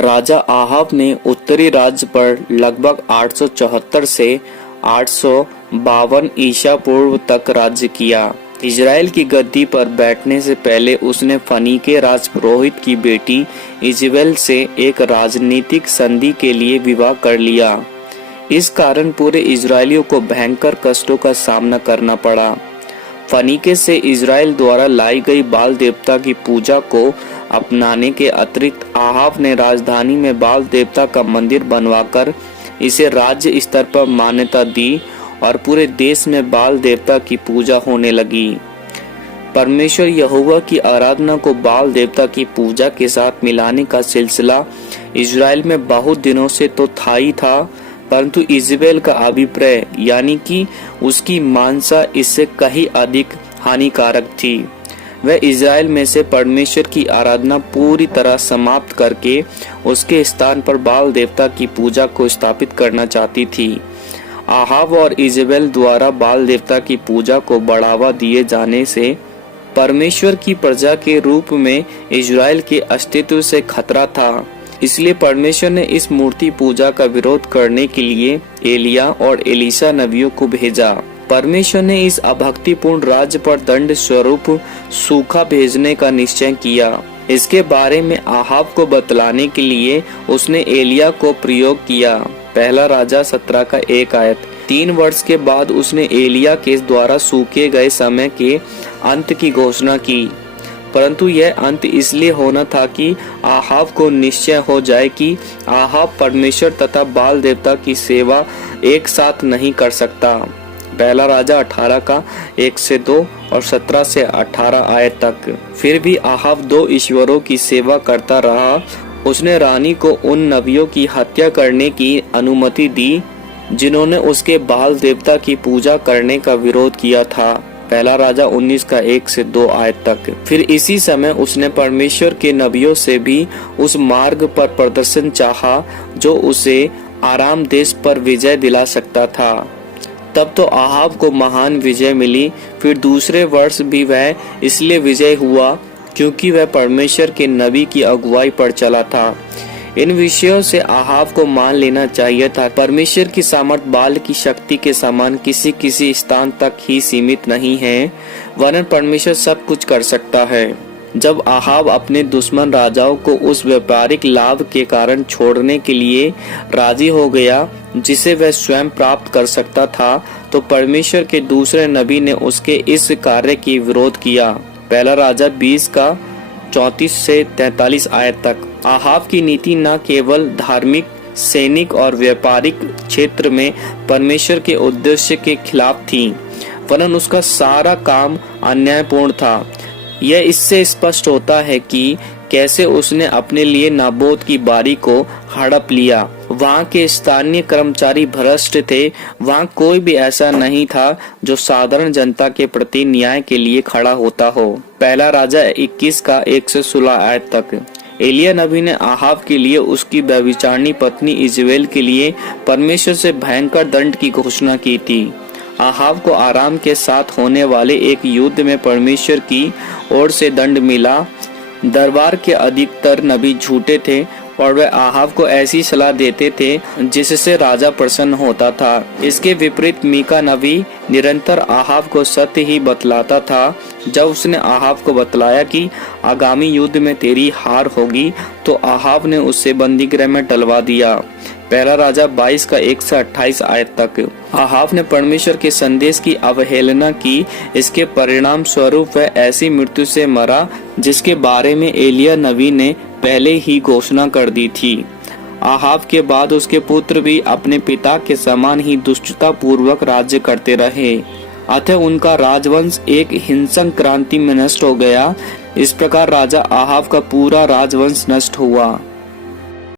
राजा Ahab ने उत्तरी राज्य पर लगभग 874 से 852 ईसा पूर्व तक राज्य किया। इजराइल की गद्दी पर बैठने से पहले उसने फनीके राजपुरोहित की बेटी इजबेल से एक राजनीतिक संधि के लिए विवाह कर लिया। इस कारण पूरे इजरायलियों को भयंकर कष्टों का सामना करना पड़ा। फनीके से इजराइल द्वारा लाई गई बाल देवता की पूजा को अपनाने के अतिरिक्त आहाब ने राजधानी में बाल देवता का मंदिर बनवाकर इसे राज्य स्तर पर मान्यता दी और पूरे देश में बाल देवता की पूजा होने लगी। परमेश्वर यहोवा की आराधना को बाल देवता की पूजा के साथ मिलाने का सिलसिला इजराइल में बहुत दिनों से तो था ही था, परंतु इजबेल का अभिप्राय यानी कि उसकी मानसा इससे कहीं अधिक हानिकारक थी। वह इजराइल में से परमेश्वर की आराधना पूरी तरह समाप्त करके उसके स्थान पर बाल देवता की पूजा को स्थापित करना चाहती थी। आहाब और इजबेल द्वारा बाल देवता की पूजा को बढ़ावा दिए जाने से परमेश्वर की प्रजा के रूप में इजराइल के अस्तित्व से खतरा था। इसलिए परमेश्वर ने इस मूर्ति पूजा का विरोध करने के लिए एलिया और एलीशा नबियों को भेजा। परमेश्वर ने इस अभक्तिपूर्ण राज्य पर दंड स्वरूप सूखा भेजने का निश्चय किया। इसके बारे में आहाब को बतलाने के लिए उसने एलिया को प्रयोग किया। पहला राजा 17 का 1 आयत। 3 वर्ष के बाद उसने एलिया के द्वारा सूखे गए समय के अंत की घोषणा की, परंतु यह अंत इसलिए होना था कि आहाब को निश्चय हो जाए कि आहाब परमेश्वर तथा बाल देवता की सेवा एक साथ नहीं कर सकता। पहला राजा 18 का 1 से 2 और 17 से 18 आयत तक। फिर भी आहाब 2 ईश्वरों की सेवा करता रहा। उसने रानी को उन नबियों की हत्या करने की अनुमति दी जिन्होंने उसके बाल देवता की पूजा करने का विरोध किया था। पहला राजा 19 का 1 से 2 आयत तक। फिर इसी समय उसने परमेश्वर के नबियों से भी उस मार्ग पर प्रदर्शन चाहा जो उसे आराम देश पर विजय दिला सकता था। तब तो आहाब को महान विजय मिली। फिर दूसरे वर्ष भी वह इसलिए विजय हुआ क्योंकि वह परमेश्वर के नबी की अगुवाई पर चला था। इन विषयों से आहाब को मान लेना चाहिए था परमेश्वर की सामर्थ बाल की शक्ति के समान किसी स्थान तक ही सीमित नहीं है, वरन परमेश्वर सब कुछ कर सकता है। जब आहाब अपने दुश्मन राजाओं को उस व्यापारिक लाभ के कारण छोड़ने के लिए राजी हो गया जिसे वह स्वयं प्राप्त कर सकता था, तो परमेश्वर के दूसरे नबी ने उसके इस कार्य की विरोध किया। पहला राजा 20 का 34 से 43 आयत तक। आहाब की नीति न केवल धार्मिक, सैनिक और व्यापारिक क्षेत्र में परमेश्वर के उद्देश्य के खिलाफ थी, वरन उसका सारा काम अन्यायपूर्ण था। यह इससे स्पष्ट होता है कि कैसे उसने अपने लिए नाबोत की बारी को हड़प लिया। वहाँ के स्थानीय कर्मचारी भ्रष्ट थे। वहाँ कोई भी ऐसा नहीं था जो साधारण जनता के प्रति न्याय के लिए खड़ा होता हो। पहला राजा 21 का 1 से 16 आयत तक। एलिया नबी ने आहाब के लिए उसकी व्यभिचारिणी पत्नी इजबेल के लिए परमेश्वर से भयंकर दंड की घोषणा की थी। आहाब को आराम के साथ होने वाले एक युद्ध में परमेश्वर की ओर से दंड मिला। दरबार के अधिकतर नबी झूठे थे और वे आहाब को ऐसी सलाह देते थे जिससे राजा प्रसन्न होता था। इसके विपरीत मीका नबी निरंतर आहाब को सत्य ही बतलाता था। जब उसने आहाब को बतलाया कि आगामी युद्ध में तेरी हार होगी, तो आहाब ने उससे बंदीगृह में डलवा दिया। पहला राजा 22 का 1 से 28 आयत तक। आहाब ने परमेश्वर के संदेश की अवहेलना की। इसके परिणाम स्वरूप वह ऐसी मृत्यु से मरा जिसके बारे में एलिया नबी ने पहले ही घोषणा कर दी थी। आहाब के बाद उसके पुत्र भी अपने पिता के समान ही दुष्टता पूर्वक राज्य करते रहे, अतः उनका राजवंश एक हिंसक क्रांति में नष्ट हो गया। इस प्रकार राजा आहाब का पूरा राजवंश नष्ट हुआ।